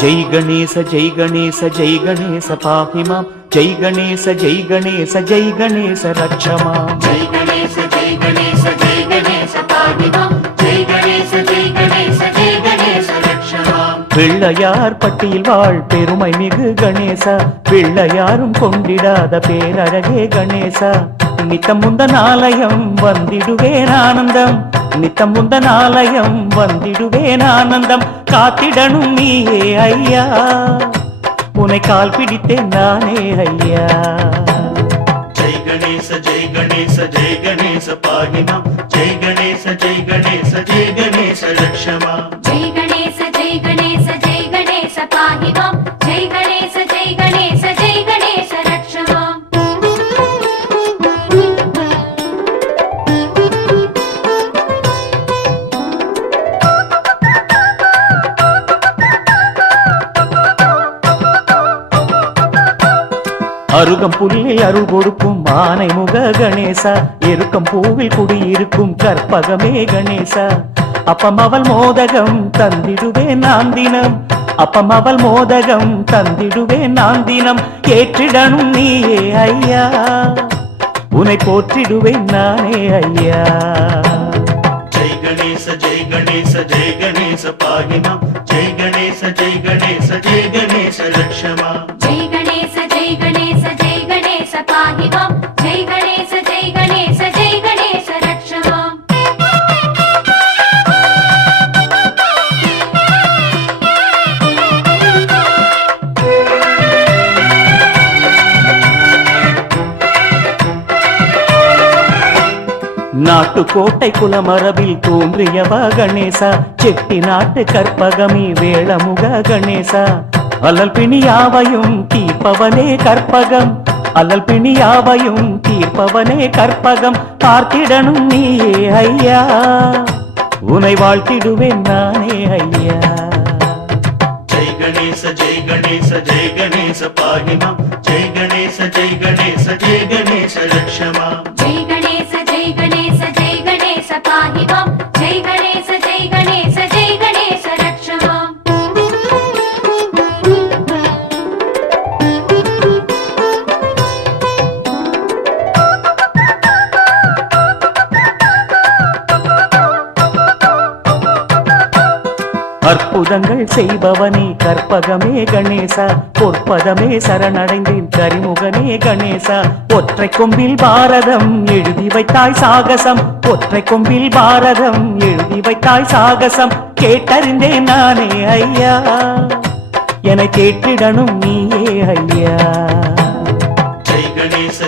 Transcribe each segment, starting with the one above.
जय गणेश जय गणेश जय गणेश पाहि मां जय गणेश जय गणेश जय गणेश रक्ष मां जय गणेश जय गणेश जय गणेश पाहि मां जय गणेश जय गणेश जय गणेश रक्ष मां பிள்ளையார் பட்டியில் வாழ் பெருமை மிகு கணேசா பிள்ளையாரும் கொண்டிடாத பேரழகே கணேசா நித்தம் முந்தன் ஆலயம் வந்திடுவேன் ஆனந்தம் நித்தம் முந்தன் ஆலயம் வந்திடுவேன் ஆனந்தம் காத்திடனும் நீயே ஐயா உன்னை கால் பிடித்தேன் நானே ஐயா जय गणेश जय गणेश जय गणेश पाहि मां जय गणेश जय गणेश जय गणेश रक्ष मां जय गणेश जय गणेश जय गणेश पाहि मां जय गणेश जय गणेश जय गणेश रक्ष मां அருகம் புல்லில் அருள் கொடுக்கும் ஆனை முக கணேசா எருக்கம் பூவில் குடியிருக்கும் கற்பகமே கணேசா அப்பம் அவள் மோதகம் தந்திடுவேன் நான் தினம் அப்பம் அவள் மோதகம் தந்திடுவேன் நான் தினம் ஏற்றிடனும் நீயே ஐயா உன்னை போற்றிடுவேன் நானே ஐயா जय गणेश जय गणेश जय गणेश पाहि मां जय गणेश जय गणेश जय गणेश रक्ष मां जय गणेश जय गणेश जय गणेश पाहि मां जय गणेश जय गणेश जय गणेश रक्ष मां நாட்டுக்கோட்டை குலமரபில் தோன்றியவா கணேசா செட்டி நாட்டு கற்பகமி வேளமுக கணேசா அல்லல் பிணியாவையும் தீர்ப்பவனே கற்பகம் அல்லல் பிணியாவையும் தீர்ப்பவனே கற்பகம் பார்த்திடனும் நீயே ஐயா உன்னை வாழ்த்திடுவேன் நானே ஐயா जय गणेश जय गणेश जय गणेश पाहि मां जय गणेश जय गणेश जय गणेश रक्ष मां जय गणेश जय गणेश जय गणेश पाहि मां जय गणेश जय गणेश जय गणेश रक्ष मां அற்புதங்கள் செய்பவனே கற்பகமே கணேசா பொற்பதமே சரணடைந்தேன் கரிமுகனே கணேசா ஒற்றை கொம்பில் பாரதம் எழுதி வைத்தாய் சாகசம் ஒற்றை கொம்பில் பாரதம் எழுதி வைத்தாய் சாகசம் கேட்டறிந்தேன் நானே ஐயா என கேட்டிடனும் நீயே ஐயா जय गणेश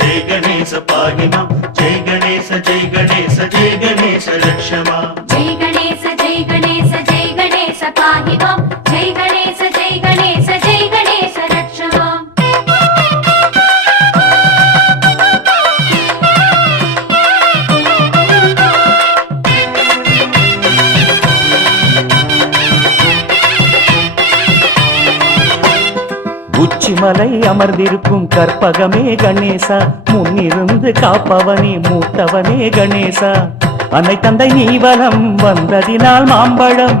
जय गणेश पाहि मां जय गणेश जय गणेश जय गणेश रक्ष मां जय गणेश जय गणेश जय गणेश पाहि मां जय गणेश जय गणेश जय गणेश रक्ष मां உச்சிமலை அமர்ந்திருக்கும் கற்பகமே கணேசா முன்னிருந்து காப்பவனே மூத்தவனே கணேசா அன்னை தந்தை நீவலம் வந்ததினால் மாம்பழம்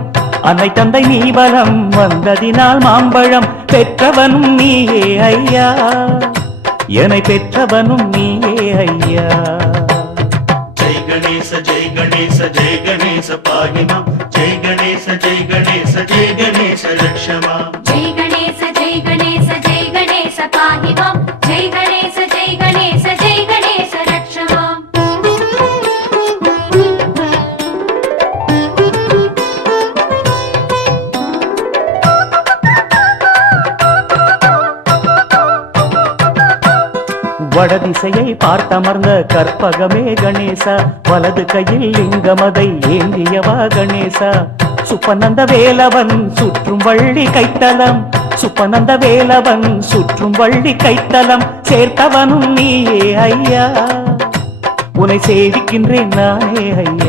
அன்னை தந்தை நீவலம் வந்ததினால் மாம்பழம் பெற்றவனும் நீயே ஐயா என்னை பெற்றவனும் நீயே ஐயா जय गणेश जय गणेश पाहि मां जय गणेश जय गणेश जय गणेश रक्ष मां जय गणेश जय गणेश जय गणेश पाहि मां जय गणेश जय गणेश जय गणेश रक्ष मां வடதிசையை பார்த்தமர்ந்த கற்பகமே கணேசா வலது கையில் லிங்கமதை ஏந்தியவா கணேசா சுப்பனந்த வேலவன் சுற்றும் வள்ளி கைத்தலம் சுப்பனந்த வேலவன் சுற்றும் வள்ளி கைத்தலம் சேர்த்தவனும் நீயே ஐயா உன்னை சேவிக்கின்றேன் நானே ஐயா